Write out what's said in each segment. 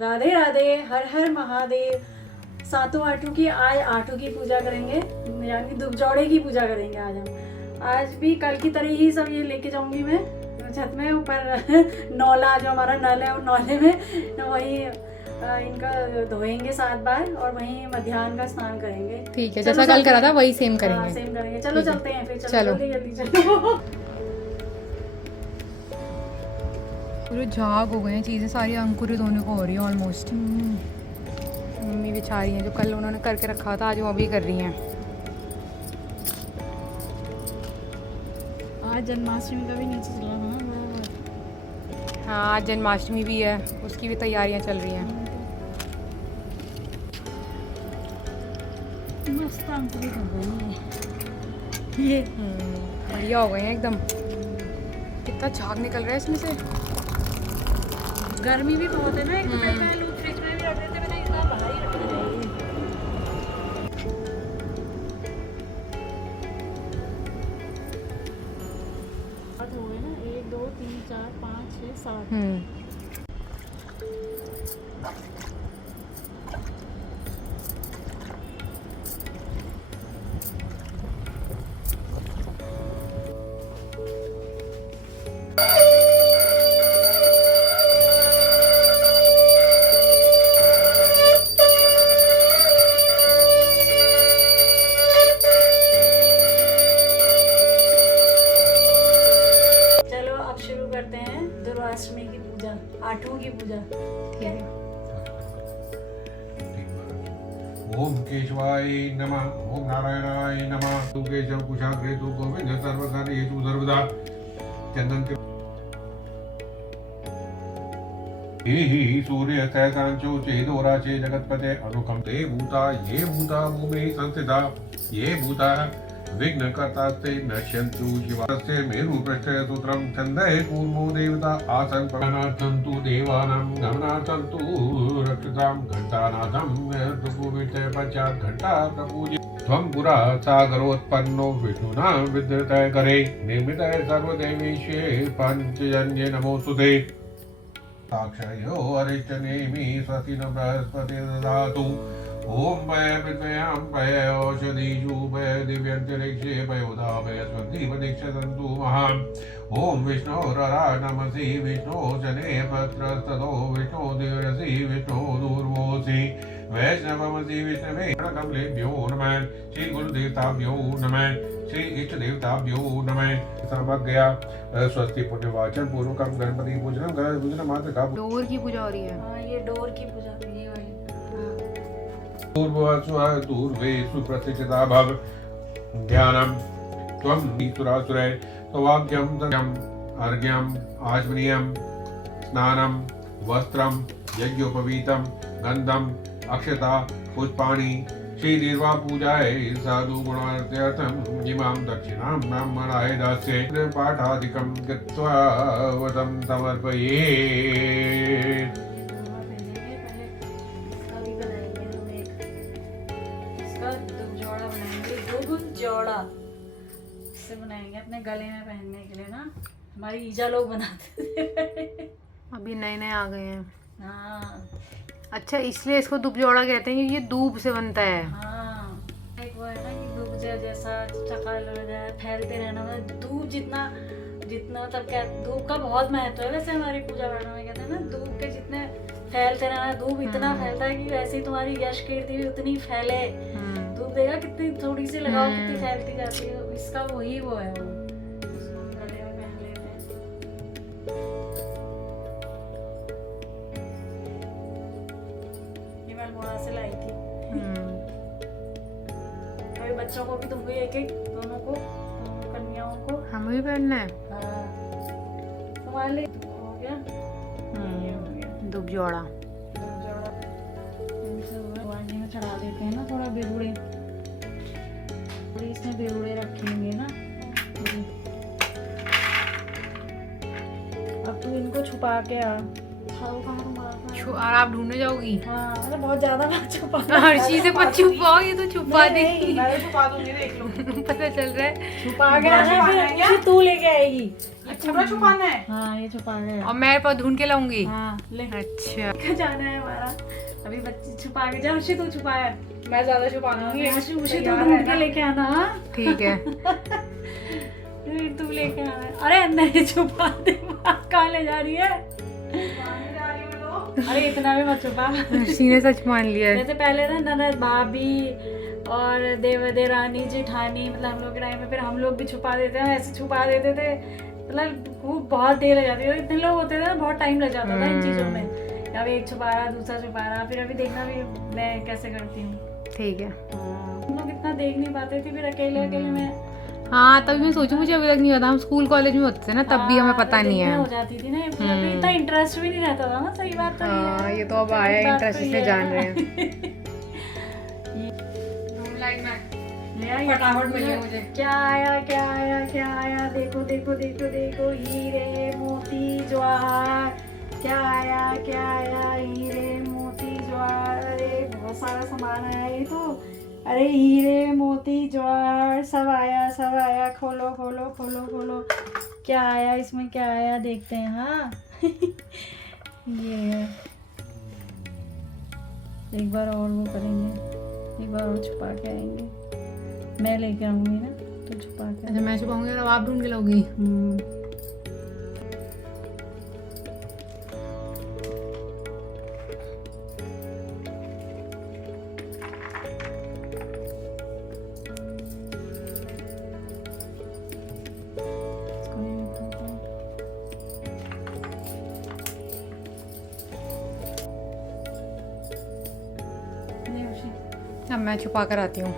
राधे राधे, हर हर महादेव। सातों आठों की आज आठों की पूजा करेंगे, यानी दुबजौड़े की पूजा करेंगे आज हम। आज भी कल की तरह ही सब ये लेके जाऊंगी मैं छत में ऊपर। नौला जो हमारा नल है, और नौले में वही इनका धोएंगे 7 बार और वहीं मध्याह्न का स्नान करेंगे। ठीक है, जैसा कल करा था वही सेम हाँ, करेंगे। सेम करेंगे। चलो चलते हैं फिर, चलो। जल्दी जल्दी चलो। पूरे झाग हो गए हैं, चीज़ें सारी अंकुरित होने को हो रही है ऑलमोस्ट। मम्मी बिछा रही हैं, जो कल उन्होंने करके रखा था आज वो भी कर रही हैं। आज जन्माष्टमी का भी नीचे चला ना। हाँ, आज जन्माष्टमी भी है, उसकी भी तैयारियां चल रही हैं। मस्त अंकुरित हो गई है ये। बढ़िया हो गए हैं एकदम। कितना झाग निकल रहा है इसमें से। गर्मी भी बहुत है ना, एक तो कई बार लोग फ्रिज में भी रख देते हैं, मैंने इस बार बाहर ही रखना चाहिए। बहुत हो गए ना, 1 2 3 4 5 6 7। चलो अब शुरू करते हैं दुर्वाष्टमी की पूजा, आठों की पूजा। ठीक है। ओम केशवाय नमः। ओम नारायणाय नमः। तू केशव कुशाग्रे तू गोविंद सर्वकार्य हेतु सर्वदा चंदन के ही सूर्य सहसांचो चेदोराचे जगतपते अनुकम ते भूता ये भूता भूमि संस्थिता ये भूता विघ्न कर्तास्ते नश्यन्तु शिवास्य मेरु पृष्ठे सूत्रम छन्दे कूर्मो देवता आसन प्रणार्थं तु देवानां गमनार्थं तु रक्षतां घंटानाथं ऋतुभूमिते पश्चात् घंटा प्रपूज्य त्वं पुरा सागरोत्पन्नो विष्णुना विद्यते करे निर्मिते सर्वदेवेशे पञ्चजन्ये नमोस्तुते साक्षयो अरिष्टनेमि स्वस्ति न बृहस्पति ददातु। ओम भय विद्मयां भय औषधीषु भय दिव्यंतरिक्षे भयोदा भय स्वस्ति दीक्षन्तु महान्। ओम विष्णोररा नमसि विष्णो जने पत्रस्ततो विष्णो दिवरसि विष्णो दूर्वोसि वैष्णवमसि विष्णवे कमलेभ्यो नमः। श्री गुरुदेवताभ्यो नमः। श्री इष्ट देवताभ्यो नमः। सबक गया स्वस्ति पुण्यवाचन पूर्वकम गणपति पूजनम गणेश पूजन मात्र का डोर की पूजा हो रही है। हाँ, ये डोर की पूजा, ये वाली। पूर्वस्व दूर्वे सुप्रतिष्ठिता भव ध्यानम त्वं ईश्वरासुरे तवाभ्यं तम अर्घ्यम आचमनीयम स्नानम वस्त्रम यज्ञोपवीतम गंधम अक्षता पुष्पाणि श्री दीर्घा पूजाय साधु गुणार्थम इमां दक्षिणां ब्राह्मणाय दास्ये पाठादिकं कृत्वा वदं समर्पये। जोड़ा इससे बनाएंगे अपने गले में पहनने के लिए ना, हमारी ईजा लोग बनाते थे। अभी नए नए आ गए हैं। हाँ अच्छा, इसलिए इसको दुबजोड़ा कहते हैं क्योंकि ये दूब से बनता है। हाँ, एक वो है ना कि दूब जैसा चकाल हो जाए, फैलते रहना। मतलब दूब जितना जितना तब क्या, धूप का बहुत महत्व है वैसे हमारी पूजा पाठों में। कहते हैं ना, धूप के जितने फैलते रहना, धूप इतना फैलता है कि वैसे ही तुम्हारी यश कीर्ति भी उतनी फैले। धूप देगा कितनी थोड़ी सी लगाओ कितनी फैलती जाती है। इसका वही वो है, वो गले में पहन लेते हैं। ये मैं अल्मोड़ा से लाई थी। अभी बच्चों को भी दूंगी एक एक, दोनों को, दोनों कन्याओं को। हमें भी पहनना है। हाँ, तुम्हारे लिए हो गया। ये हो गया दुबजोड़ा। जोड़ा भगवान जी में चढ़ा देते हैं ना, थोड़ा बेहुड़े, थोड़ी इसमें बेहुड़े रखेंगे ना। अब तू इनको छुपा के आ। खाओ कहाँ तुम्हारा और आप ढूंढने जाओगी? हाँ मतलब बहुत ज्यादा बात छुपा हर चीज से मत छुपाओ, ये तो छुपा देगी। मैं तो छुपा दूंगी, देख लो। पता चल रहा है। छुपा गया है, फिर तू लेके आएगी। ये पूरा छुपाना है? हाँ ये छुपा गया। और मैं पर ढूंढ के लाऊंगी। हाँ ले अच्छा कहाँ जाना है हमारा? अभी बच्चे छुपा के जा, उसी तू छुपाया। मैं ज्यादा छुपा दूंगी। उसी तू ढूंढ के लेके आना। हाँ? ठीक है। फिर तू लेके आना। अरे अंदर ही छुपा दे, कहाँ ले जा रही है? अरे इतना भी मत छुपा। सीने सच मान लिया है। जैसे पहले ना ननद भाभी और देवरानी जेठानी, मतलब हम लोग के टाइम में फिर हम लोग भी छुपा देते हैं, ऐसे छुपा देते थे। मतलब वो बहुत देर लग जाती थी, इतने लोग होते थे ना, बहुत टाइम लग जाता था इन चीज़ों में। अब एक छुपा रहा, दूसरा छुपा रहा, फिर अभी देखना भी मैं कैसे करती हूँ। ठीक है। हम लोग इतना देख नहीं पाते थे, फिर अकेले अकेले में हाँ तभी मैं सोचूं, मुझे अभी तक नहीं पता। हम स्कूल कॉलेज में होते थे ना, तब भी हमें पता नहीं है। हो जाती थी ना, फिर अभी इतना इंटरेस्ट भी नहीं रहता था ना। सही बात तो हाँ, ये तो अब सही आया बात इंटरेस्ट तो से ये जान है। रहे हैं। ले आई? फटाफट मिल गया मुझे। क्या आया क्या आया क्या आया? देखो देखो देखो देखो, हीरे मोती जवाहर। क्या आया क्या आया? हीरे मोती जवाहर। अरे बहुत सारा सामान आया ये तो। अरे हीरे मोती जवाहर सब आया सब आया। खोलो खोलो खोलो खोलो, क्या आया इसमें? क्या आया देखते हैं। हाँ ये है। एक बार और वो करेंगे, एक बार और छुपा के आएंगे। मैं लेके आऊंगी ना तो छुपा के। अच्छा मैं छुपाऊंगी और आप ढूंढ के लाओगी। अब मैं छुपा कर आती हूँ।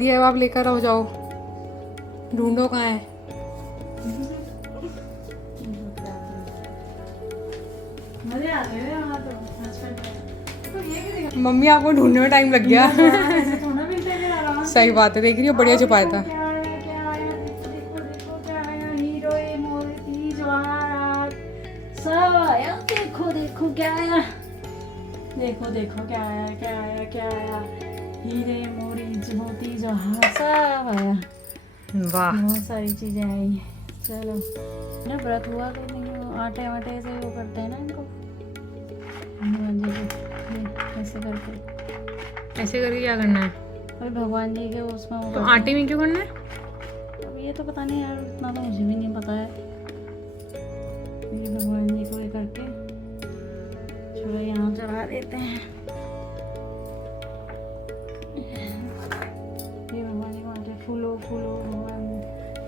ये अब आप लेकर आओ, जाओ ढूंढो कहाँ है। मजे आते हैं वहाँ तो बचपन में। मम्मी आपको ढूंढने में टाइम लग गया। ऐसे थोड़ा मिलता है फिर आराम से। सही बात है, देख रही हो बढ़िया छुपाया था। क्या आया क्या आया? देखो देखो देखो क्या आया? हीरो मोती जवाहरात सब आया। देखो देखो क्या आया? देखो देखो क्या आया क्या आया क्या आया? हीरे मोती जवाहर सब आया। वाह बहुत सारी चीजें आई। चलो ना, व्रत हुआ तो नहीं, आटे वाटे से वो करते हैं ना इनको, भगवान जी को। ये ऐसे करके, ऐसे करके क्या करना है? अरे भगवान जी के उसमें वो तो करते आटे में क्यों करना है? हैं। अब ये तो पता नहीं यार, इतना तो मुझे भी नहीं पता है। ये भगवान जी को ये करके चलो यहाँ चढ़ा देते हैं। ये भगवान जी को आटे फूलो फूलो भगवान।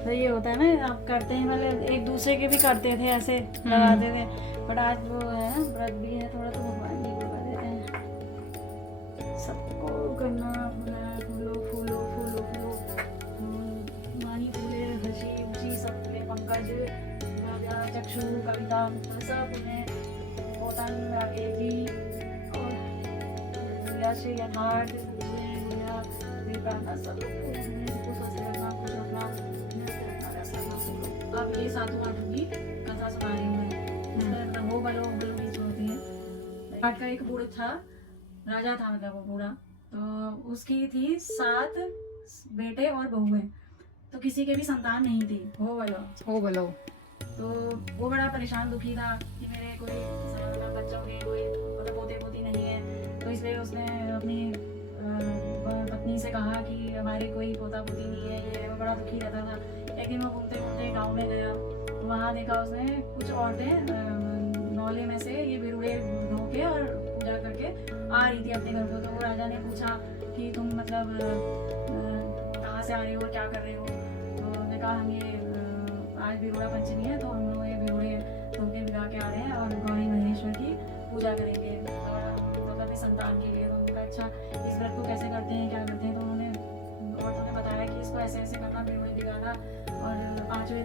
तो ये होता है ना, आप करते हैं मतलब एक दूसरे के भी करते थे ऐसे लगाते थे, बट आज वो है ना व्रत भी है थोड़ा, तो भगवान जी को कर देते हैं। सबको करना फूलो फूलो फूलो फूलो। मानी फूले, हसी उसी सब फूले, पंकज चक्षु कविता सब उन्हें पोतन रागेगी और श्री यथार्थ सब कुछ करना कुछ अपना। अब ये सातों आठों की कथा सुना रही हूँ मैं। वो बलो बीच होती है। घाट का एक बूढ़ा था, राजा था मतलब वो बूढ़ा, तो उसकी थी 7 बेटे और बहुएं, तो किसी के भी संतान नहीं थी। वो बलो तो वो बड़ा परेशान दुखी था कि मेरे कोई बच्चों के कोई मतलब पोते पोती नहीं है। तो इसलिए उसने अपनी पत्नी से कहा कि हमारे कोई पोता पोती नहीं है। ये वो बड़ा दुखी रहता था। एक दिन वो घूमते घूमते गाँव में गया, तो वहाँ देखा उसने कुछ औरतें नौले में से ये बिरुड़े धो के और पूजा करके आ रही थी अपने घर को। तो वो राजा ने पूछा कि तुम मतलब कहाँ से आ रहे हो, क्या कर रहे हो? तो उन्होंने कहा हम ये आज बिरुड़ा पंचमी है, तो हम लोग ये बिरुड़े धो के भिगा के आ रहे हैं और गौरी महेश्वर की पूजा करेंगे और अपने संतान के लिए। तो उन्होंने कहा अच्छा इस व्रत को कैसे करते हैं, क्या करते हैं? तो उन्होंने औरतों ने बताया कि इसको ऐसे ऐसे करना, बिरुड़े भिगाना और 5वें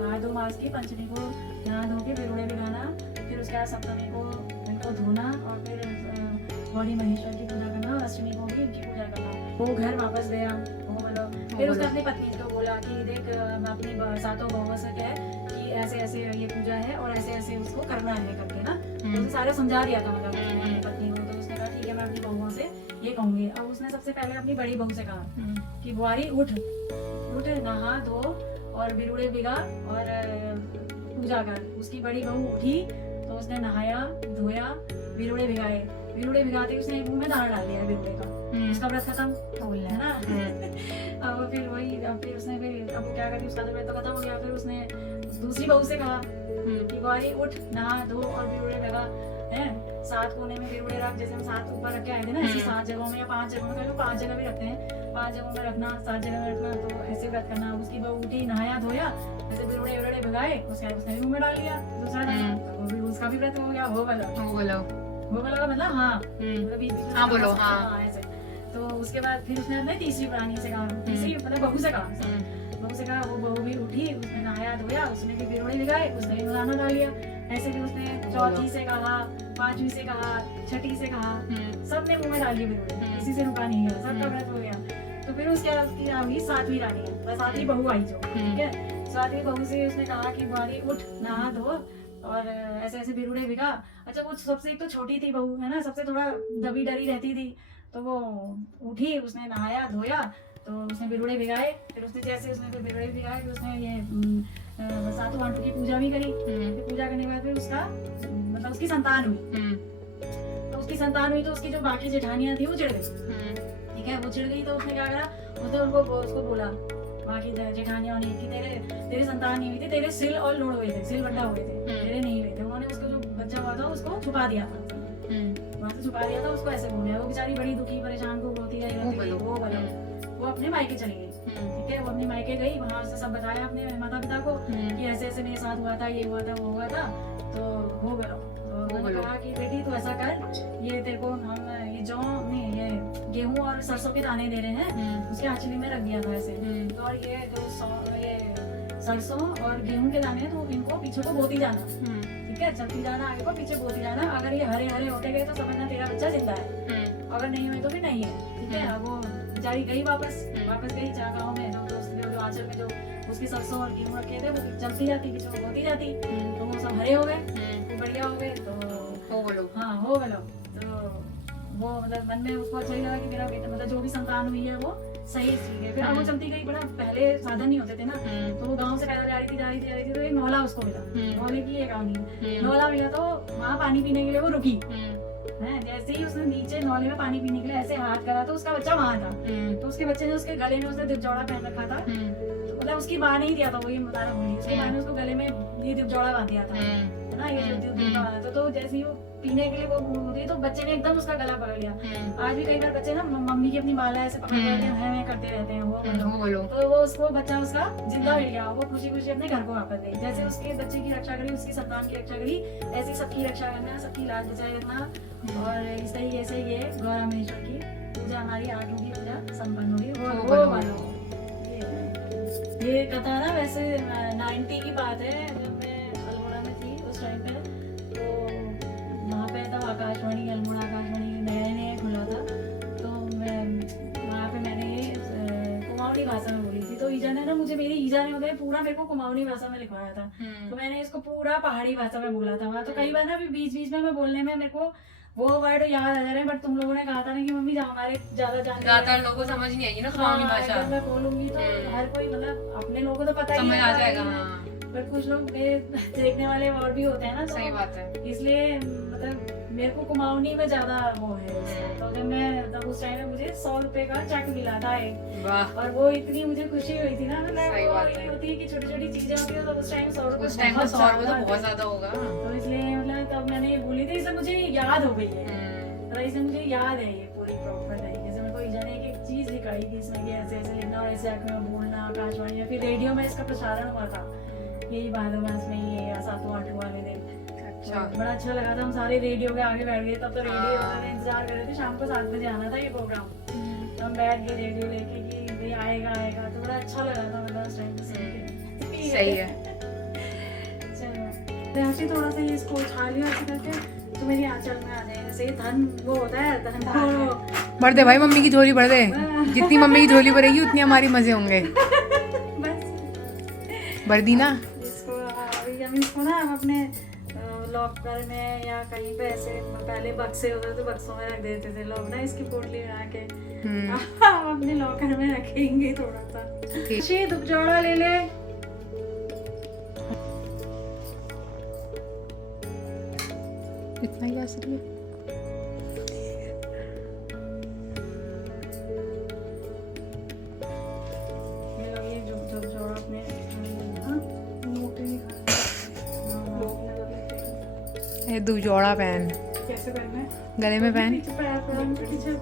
भादो मास की पंचमी को नहा धो के बिरुड़े भिगाना, फिर उसके बाद सप्तमी को इनको धोना और फिर गौरी महेश्वर की पूजा करना और अष्टमी को भी इनकी पूजा करना। वो घर वापस गया वो मतलब, फिर उसने अपनी पत्नी को बोला कि देख अपनी 7 बहुओं से कह कि ऐसे ऐसे ये पूजा है और ऐसे ऐसे उसको करना है करके ना। तो सारा समझा दिया था मतलब उसने अपनी पत्नी को, तो उसने कहा ठीक है मैं अपनी बहुओं से ये कहूंगी। अब उसने सबसे पहले अपनी बड़ी बहू से कहा कि बुआरी उठ उठ, नहा धो और बिरुड़े भिगा और पूजा कर। उसकी बड़ी बहू उठी तो उसने नहाया धोया बिरुड़े भिगाए, बिरुड़े भिगाते ही उसने मुंह में दाना डाल दिया बिरुड़े का, उसका व्रत खत्म है ना। अब फिर वही, अब फिर उसने फिर अब वो क्या करती, उसका तो व्रत तो खत्म हो गया। फिर उसने दूसरी बहू से कहा कि बुआरी उठ नहा धो और बिरुड़े भिगा है, 7 कोने में बिरुड़े रख, जैसे हम 7 ऊपर रख के आए थे ना, ऐसे 7 जगहों में या 5 जगहों में, 5 जगह भी रखते हैं, 5 जगहों में रखना, 7 जगह में रखना, तो ऐसे व्रत करना। उसकी बहू उठी नहाया धोया, ऐसे बिरुड़े विरुड़े भिगाए, उसके बाद उसने भी मुंह में डाल लिया दूसरा दाना, तो वो भी उसका भी व्रत हो गया। हो वाला का मतलब हाँ मतलब बीच में हाँ, बोलो, हाँ। ऐसे। तो उसके बाद फिर उसने अपनी तीसरी प्राणी से कहा, तीसरी मतलब बहू से कहा, बहू से कहा, वो बहू भी उठी, उसने नहाया धोया, उसने भी बिरुड़े भिगाए, उसने भी दाना डाल लिया। ऐसे भी उसने चौथी से कहा, 5वीं से कहा, 6ठी से कहा, सबने मुंह में डाल लिए बिरुड़े, किसी से रुका नहीं है, सबका व्रत हो गया। तो फिर उसके बाद उसकी आ गई 7वीं रानी है, 7वीं बहू आई जो, ठीक है। 7वीं बहू से उसने कहा कि बुआरी उठ नहा धो और ऐसे ऐसे बिरुड़े भिगा। अच्छा वो सबसे एक तो छोटी थी बहू है ना, सबसे थोड़ा दबी डरी रहती थी, तो वो उठी, उसने नहाया धोया, तो उसने बिरुड़े भिगाए। फिर उसने जैसे उसने फिर बिरुड़े भिगाए, फिर उसने ये 7 आंटों की पूजा भी करी। फिर पूजा करने के बाद फिर उसका मतलब उसकी संतान हुई। तो उसकी संतान हुई तो उसकी जो बाकी जेठानियां थी वो चिढ़ गई, ठीक है। वो चिढ़ गई तो उसने क्या करा, उसने उसको बोला बाकी जेठानियां ने कि तेरे संतान नहीं हुई थी, तेरे सिल और लुढ़ हुए थे, सिल बंधा हुए थे, तेरे नहीं हुए थे। उन्होंने उसको जो बच्चा हुआ था उसको छुपा दिया था, वहां से छुपा दिया था, उसको ऐसे बोल। वो बेचारी बड़ी दुखी परेशान को बोलती रही, वो अपने मायके चली गई, ठीक है। वो अपने मायके गई, वहां से सब बताया अपने माता पिता को कि ऐसे ऐसे मेरे साथ हुआ था, ये हुआ था, वो हुआ था, तो हो गया। तो उन्होंने कहा कि बेटी तू ऐसा कर, ये तेरे को हम ये जौ नहीं, ये गेहूं और सरसों के दाने दे रहे हैं, उसके आंचली में रख दिया था ऐसे। तो और ये जो ये सरसों और गेहूं के दाने, तो इनको पीछे को बोती जाना, ठीक है, चलती जाना, आगे को पीछे बोती जाना। अगर ये हरे हरे होते गए तो समझना तेरा बच्चा जिंदा है, अगर नहीं हुए तो भी नहीं है, ठीक है। अब वो बेचारी गई वापस गई गाँव में, जो आंचल में जो उसकी सरसों और गेहूं रखे थे वो चलती जाती, पीछे को बोती जाती, तो वो सब हरे हो गए, वो बढ़िया हो गए। तो हाँ हो गए। तो वो मतलब मन में उसको अच्छा ही लगा कि मेरा बेटा मतलब जो भी संतान हुई है वो सही ठीक है। फिर अब वो चलती गई, बड़ा पहले साधन नहीं होते थे ना, तो वो गांव से पैदल जा रही थी, तो एक नौला उसको मिला, नौले की ये कहानी, नौला मिला तो वहाँ पानी पीने के लिए वो रुकी है। जैसे ही उसने नीचे नौले में पानी पीने के लिए ऐसे हाथ करा तो उसका बच्चा वहां था, तो उसके बच्चे ने उसके गले में उसने दिपजौड़ा पहन रखा था, मतलब उसकी माँ ने ही दिया था, वही बताना भूली, उसकी माँ ने उसको गले में ये दिपजौड़ा बांध दिया था, है ना, ये जो तो जैसे ही वो पीने के लिए वो होती है तो बच्चे ने एकदम उसका गला पकड़ लिया। आज भी कई बार बच्चे ना मम्मी की अपनी बाला ऐसे पकड़ के हैं करते रहते हैं, वो तो वो उसको बच्चा उसका जिंदा मिल गया, वो खुशी खुशी अपने घर को वापस गई। जैसे उसके बच्चे की रक्षा करी, उसकी संतान की रक्षा करी, ऐसी सबकी रक्षा करना, सबकी लाज बचाए रखना। और इस तरीके से ये गौरामेश्वर की पूजा, हमारी आठों की पूजा संपन्न हुई। ये कथा ना वैसे 90 की बात है, जब मैं अल्मोड़ा में थी उस टाइम पे, तो वहाँ पे तब आकाशवाणी, अल्मोड़ा आकाशवाणी नया खुला था, तो मैं वहाँ पे मैंने कुमाऊनी भाषा में बोली थी। तो ईजा ने ना मुझे, मेरी ईजा ने उधर पूरा मेरे को कुमाऊनी भाषा में लिखवाया था, तो मैंने इसको पूरा पहाड़ी भाषा में बोला था वहाँ। तो कई बार ना बीच बीच में मैं बोलने में मेरे को वो वर्ड याद आ जा रहे हैं, बट तुम लोगों ने कहा था ना कि मम्मी हमारे ज्यादा लोगों को समझ नहीं आएगी ना कुमाऊनी भाषा, मैं बोलूंगी तो हर कोई मतलब अपने लोगों को तो पता ही समझ आ जाएगा। पर कुछ लोग देखने वाले और भी होते हैं ना, सही बात है। इसलिए मतलब मेरे को कुमाऊनी में ज्यादा वो है। तो जब मैं तब उस टाइम में मुझे 100 रुपए का चेक मिला था एक, और वो इतनी मुझे खुशी हुई थी ना, मतलब वो होती है कि छोटी छोटी चीजें होती है, तो उस टाइम 100 रुपए तो बहुत ज्यादा होगा, तो इसलिए मतलब तब मैंने ये बोली थी, इसलिए मुझे याद हो गई है, तो इसलिए मुझे याद है ये पूरी प्रॉपर तरीके से। मेरे को ईजा ने एक चीज दिखाई कि इसमें ऐसे ऐसे लिखना और ऐसे आंख में बोलना, आकाशवाणी या फिर रेडियो में इसका प्रसारण हुआ था, यही भादो मास में ये 7-8 वाले दिन। अच्छा, बड़ा अच्छा लगा था, हम सारे रेडियो के आगे बैठ गए, तब तो रेडियो वाले इंतजार कर रहे थे, शाम को 7 बजे आना था ये प्रोग्राम, तो हम बैठ गए रेडियो लेके कि भाई आएगा, तो बड़ा अच्छा लगा था मतलब उस टाइम पे। सही है। चलो ऐसे थोड़ा सा ये इसको उछाल लिया ऐसे करके, तो मेरी आंचल में आ जाए, जैसे धन वो होता है, धन बढ़ दे भाई, मम्मी की झोली बढ़ दे, जितनी मम्मी की झोली भरेगी उतनी हमारी मजे होंगे। बस बढ़ दी ना इसको, अभी हम इसको ना हम अपने लॉकर में या कहीं पे ऐसे पहले बक्से होते थे, बक्सों में रख देते थे लोग ना इसकी पोटली बना के। हम अपने लॉकर में रखेंगे थोड़ा सा। शी धूप जोड़ा ले ले। इतना ही आ सकती ये लो, ये धूप जोड़ा अपने नोट नहीं खाना लोग ने बोला है। दू जोड़ा पहन, कैसे पहनना है? गले में पहन, पीछे पैर पीछे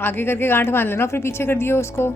आगे करके गांठ बांध लेना, फिर पीछे कर दियो उसको।